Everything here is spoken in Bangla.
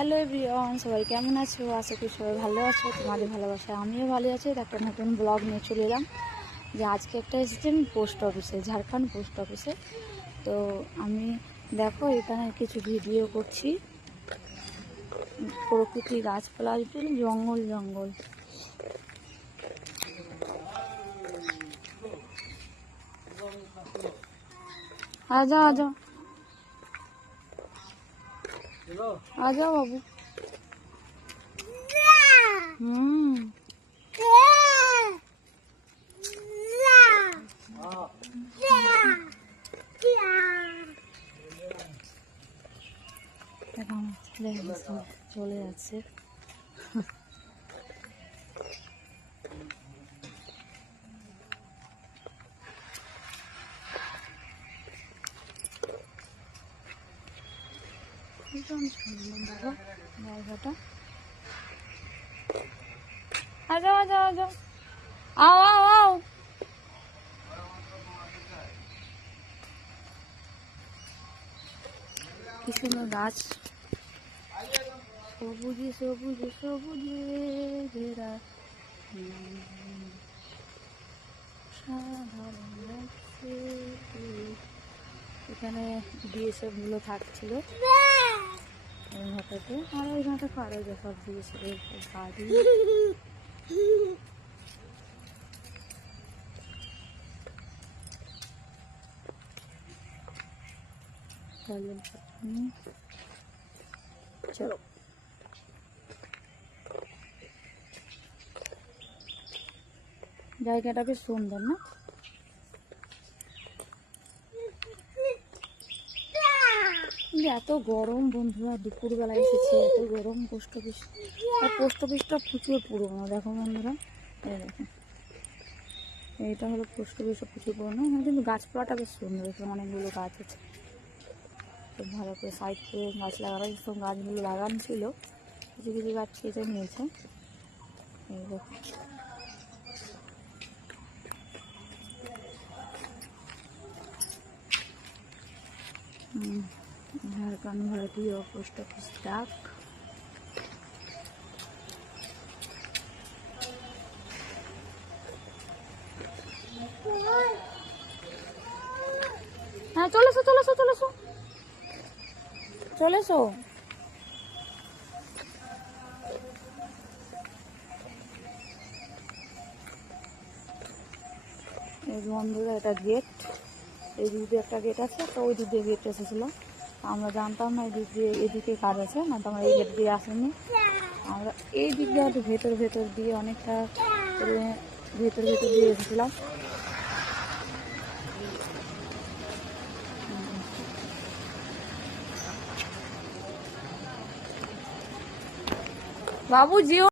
হ্যালো এভরিওয়ান সবাই কেমন আছো? আশা করি সবাই ভালো আছো, তোমাদের ভালোবাসা আমিও ভালো আছি। একটা নতুন ব্লগ নিয়ে চলে এলাম, যে আজকে একটা এসেছি পোস্ট অফিসে ঝাড়খণ্ড পোস্ট অফিসে তো আমি দেখো, এখানে কিছু ভিডিও করছি। প্রকৃতি গাছপালা জঙ্গল জঙ্গল। আজ আজ आ जाओ बाबू हम्म এখন ছেলে গেছে, চলে যাচ্ছে ভীষণ সুন্দর দেখো আও গাছ। সবুজে সবুজে সবুজে ঘেরা। সাধারণ লাগছে। এখানে থাকছিল। ওই ঘাটাতে আর ওই ঘাটা আরও যে সব বিএসএফ এর গাড়ি জলের পানি। চলো জায়গাটা বেশ সুন্দর না এত গরম বন্ধুরা দুপুরবেলা এসেছে এত গরম পোস্ট অফিস আর পোস্ট অফিসটা প্রচুর পুরোনো দেখো বন্ধুরা দেখো। এইটা হলো পোস্ট অফিসটা প্রচুর পুরোনো এখানে কিন্তু গাছপালাটা বেশ সুন্দর এখানে অনেকগুলো গাছ আছে। খুব ভালো করে সাইড করে গাছ লাগানো সব গাছগুলো লাগানো ছিল কিছু কিছু গাছ কেটে নিয়েছে। এই দেখো। হুম, ঝাড়খণ্ড ভারতীয় পোস্ট অফিস ডাক। হ্যাঁ চলে এসো চলে এসো চলে এসো। চলে বন্ধুরা, এটা গেট এই দিক একটা গেট আছে, তো ওই দিক গেট এসেছিলাম। আমরা জানতাম না এই দিক দিয়ে, এদিকে কাজ আছে, না তো এই গেট দিয়ে আসেনি। আমরা এই দিক দিয়ে একটু ভেতর ভেতর দিয়ে অনেকটা ভেতর ভেতর দিয়ে এসেছিলাম। বাবু জিও